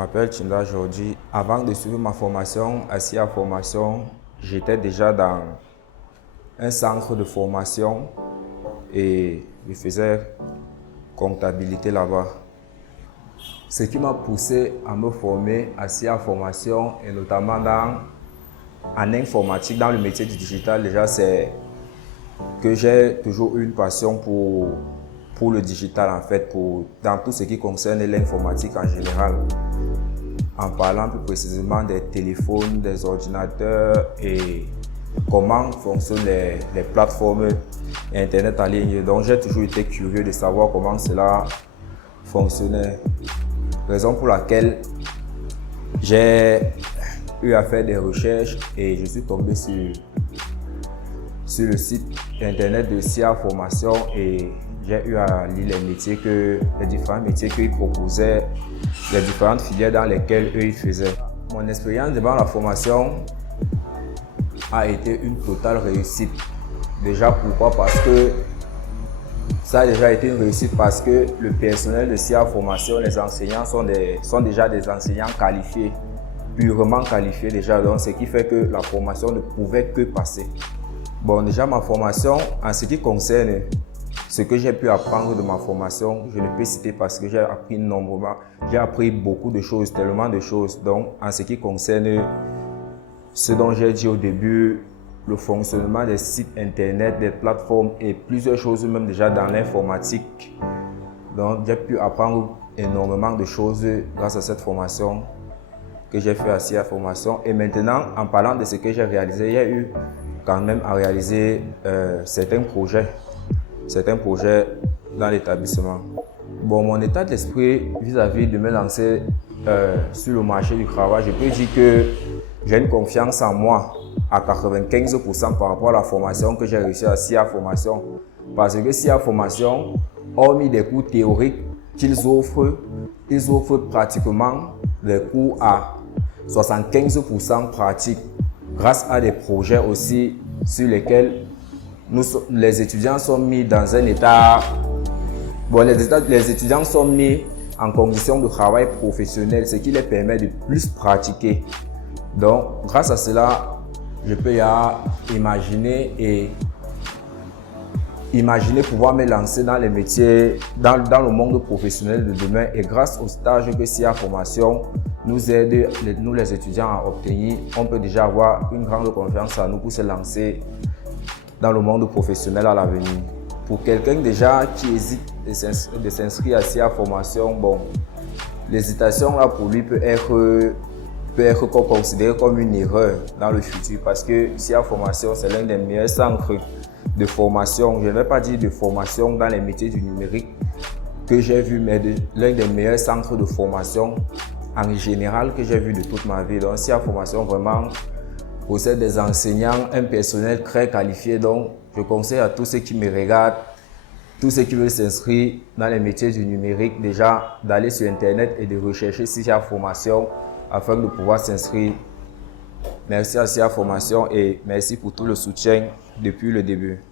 m'appelle Chinda Jordi. Avant de suivre ma formation à SIA Formation, j'étais déjà dans un centre de formation et je faisais comptabilité là-bas. Ce qui m'a poussé à me former à SIA Formation et notamment en informatique, dans le métier du digital, déjà c'est que j'ai toujours eu une passion pour le digital en fait, dans tout ce qui concerne l'informatique en général. En parlant plus précisément des téléphones, des ordinateurs et comment fonctionnent les plateformes Internet en ligne. Donc j'ai toujours été curieux de savoir comment cela fonctionnait. Raison pour laquelle j'ai eu à faire des recherches et je suis tombé sur le site internet de SIA Formation et j'ai eu à lire les différents métiers qu'ils proposaient, les différentes filières dans lesquelles eux ils faisaient. Mon expérience devant la formation a été une totale réussite. Déjà pourquoi? Parce que ça a déjà été une réussite parce que le personnel de SIA Formation, les enseignants sont déjà des enseignants qualifiés, purement qualifiés déjà, donc ce qui fait que la formation ne pouvait que passer. Bon, déjà ma formation, en ce qui concerne ce que j'ai pu apprendre de ma formation, je ne peux citer parce que j'ai appris beaucoup de choses, tellement de choses. Donc, en ce qui concerne ce dont j'ai dit au début, le fonctionnement des sites internet, des plateformes et plusieurs choses même déjà dans l'informatique. Donc, j'ai pu apprendre énormément de choses grâce à cette formation que j'ai fait à SIA Formation. Et maintenant, en parlant de ce que j'ai réalisé, il y a eu quand même à réaliser certains projets dans l'établissement. Bon, mon état d'esprit vis-à-vis de me lancer sur le marché du travail, je peux dire que j'ai une confiance en moi à 95% par rapport à la formation que j'ai réussi à SIA Formation. Parce que SIA Formation, hormis des cours théoriques qu'ils offrent, ils offrent pratiquement des cours à 75% pratiques grâce à des projets aussi sur lesquels les étudiants sont mis dans un état. Bon, les étudiants sont mis en condition de travail professionnel, ce qui les permet de plus pratiquer. Donc, grâce à cela, je peux imaginer pouvoir me lancer dans les métiers, dans le monde professionnel de demain. Et grâce au stage que SIA Formation nous aide, nous les étudiants, à obtenir, on peut déjà avoir une grande confiance en nous pour se lancer dans le monde professionnel à l'avenir. Pour quelqu'un déjà qui hésite de s'inscrire à SIA Formation, bon, l'hésitation là pour lui peut être considérée comme une erreur dans le futur parce que SIA Formation c'est l'un des meilleurs centres de formation, je ne vais pas dire de formation dans les métiers du numérique que j'ai vu, mais l'un des meilleurs centres de formation en général que j'ai vu de toute ma vie. Donc SIA Formation vraiment possède des enseignants, un personnel très qualifié. Donc je conseille à tous ceux qui me regardent, tous ceux qui veulent s'inscrire dans les métiers du numérique, déjà d'aller sur internet et de rechercher SIA Formation afin de pouvoir s'inscrire. Merci à SIA Formation et merci pour tout le soutien depuis le début.